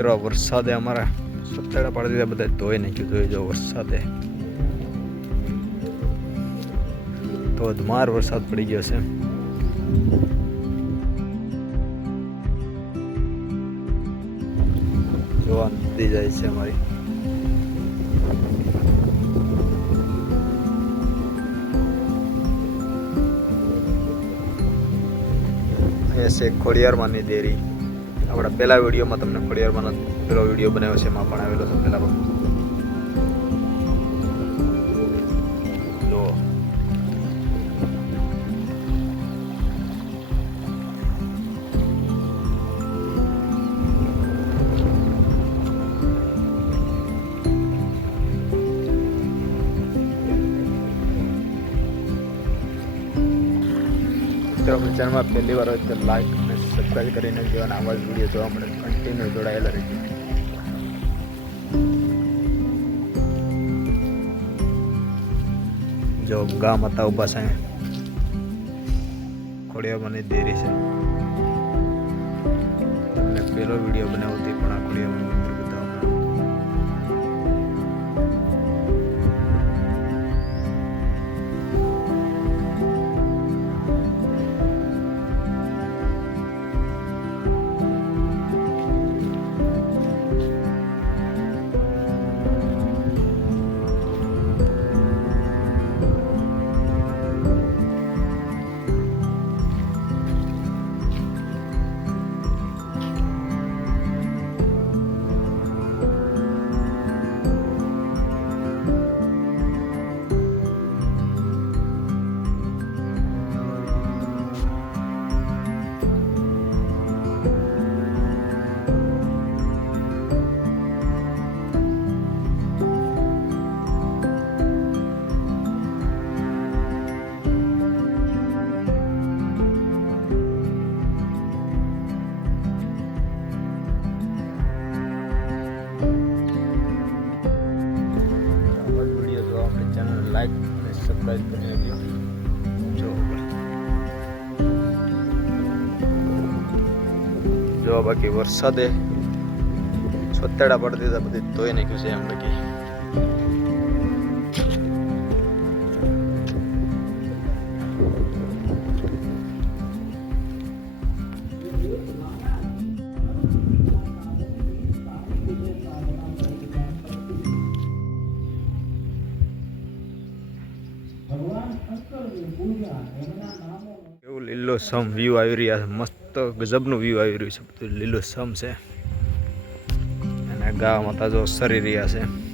મિત્રો વરસાદે અમારા સતેડા પાડી દીધા, બધા ધોઈ નાખ્યું. જોઈ જો વરસાદે ધોધમાર વરસાદ પડી ગયો છે. જોવા નદી જાય છે અમારી. અહીંયા છે ખોડિયારમાંની દેરી. આપણા પહેલા વિડીયોમાં તમને ખોડિયારમાં પેલો વિડીયો બનાવ્યો છે, એમાં પણ આવેલો છે પહેલા પણ. જો ચેનલમાં પહેલી વાર હોય તો લાઈક અને સબસ્ક્રાઈબ કરીને જોવાના આવા જ વિડીયો જોવા મળે. કન્ટિન્યુ જોડાયેલા રહેજો. જો ગામ હતા ઉભા છે, ખોડિયામાંની દેરી છે. તમને પેલો વિડીયો બનાવ્યો તે પણ આ ખોડિયામાં મંદિર બતાવવાનો. લાઈક અને સબસ્ક્રાઈબ કરી લેજો. જો બાકી વરસાદે છોતેડા પડી દીધા, બધી ધોઈ નાખ્યું છે એમ બાકી. એવું લીલો સમ વ્યૂ આવી રહ્યા છે. મસ્ત ગજબનું વ્યૂ આવી રહ્યું છે. બધું લીલો સમ છે અને ગા માતા જો સરી રહ્યા છે.